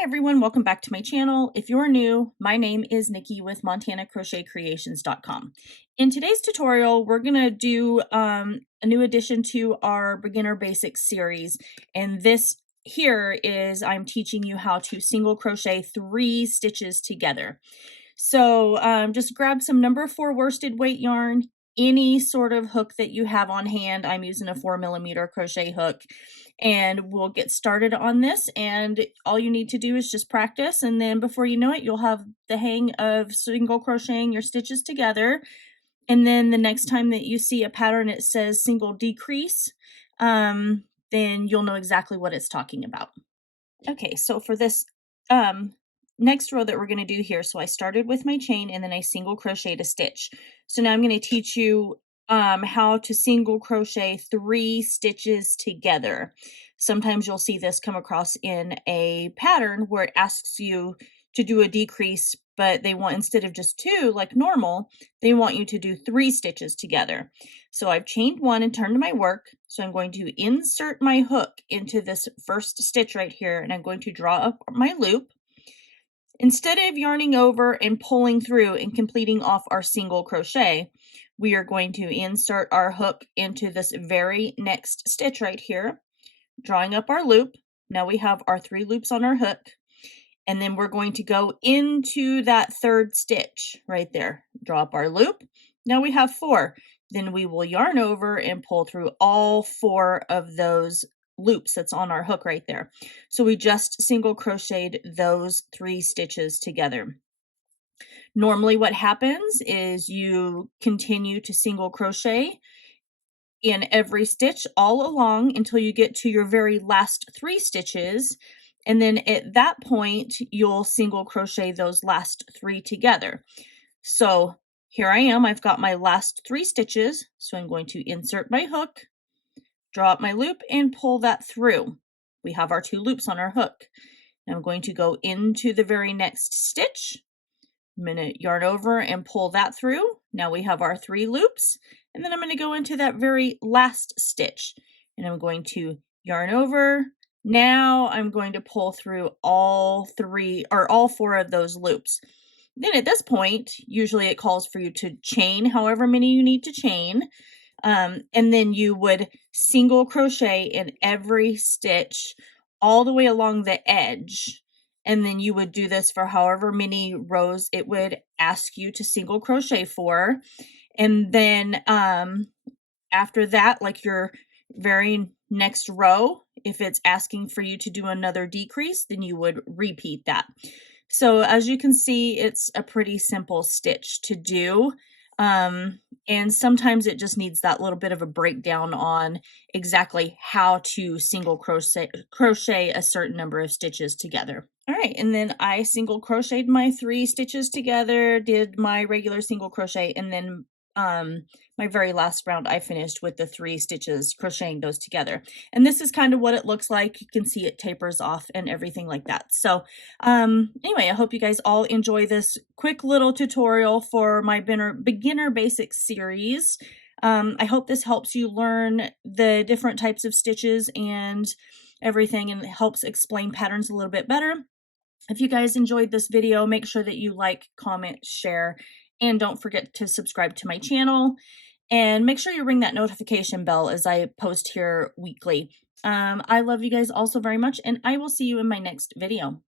Hi everyone, welcome back to my channel. If you're new, my name is Nikki with MontanaCrochetCreations.com. In today's tutorial, we're going to do a new addition to our Beginner Basics series. And this here is I'm teaching you how to single crochet 3 stitches together. So just grab some number 4 worsted weight yarn, any sort of hook that you have on hand. I'm using a 4mm crochet hook. And we'll get started on this, and all you need to do is just practice, and then before you know it, you'll have the hang of single crocheting your stitches together. And then the next time that you see a pattern that says single decrease, then you'll know exactly what it's talking about. Okay, so for this next row that we're going to do here, so I started with my chain and then I single crocheted a stitch. So now I'm going to teach you how to single crochet 3 stitches together. Sometimes you'll see this come across in a pattern where it asks you to do a decrease, but they want, instead of just 2 like normal, they want you to do 3 stitches together. So I've chained 1 and turned to my work. So I'm going to insert my hook into this first stitch right here, and I'm going to draw up my loop. Instead of yarning over and pulling through and completing off our single crochet, we are going to insert our hook into this very next stitch right here, drawing up our loop. Now we have our 3 loops on our hook, and then we're going to go into that 3rd stitch right there, draw up our loop. Now we have 4. Then we will yarn over and pull through all 4 of those loops that's on our hook right there. So we just single crocheted those 3 stitches together. Normally what happens is you continue to single crochet in every stitch all along until you get to your very last 3 stitches, and then at that point you'll single crochet those last 3 together. So here I am, I've got my last 3 stitches, so I'm going to insert my hook, draw up my loop, and pull that through. We have our 2 loops on our hook. Now I'm going to go into the very next stitch. I'm going to yarn over and pull that through. Now we have our 3 loops, and then I'm going to go into that very last stitch, and I'm going to yarn over. Now I'm going to pull through all 4 of those loops. Then at this point, usually it calls for you to chain however many you need to chain, and then you would single crochet in every stitch all the way along the edge. And then you would do this for however many rows it would ask you to single crochet for. And then after that, like your very next row, if it's asking for you to do another decrease, then you would repeat that. So as you can see, it's a pretty simple stitch to do. And sometimes it just needs that little bit of a breakdown on exactly how to single crochet a certain number of stitches together. All right, and then I single crocheted my 3 stitches together, did my regular single crochet, and then my very last round I finished with the 3 stitches, crocheting those together. And this is kind of what it looks like. You can see it tapers off and everything like that. So anyway, I hope you guys all enjoy this quick little tutorial for my Beginner Basics series. I hope this helps you learn the different types of stitches and everything, and it helps explain patterns a little bit better. If you guys enjoyed this video, make sure that you like, comment, share, and don't forget to subscribe to my channel. And make sure you ring that notification bell as I post here weekly. I love you guys all so very much, and I will see you in my next video.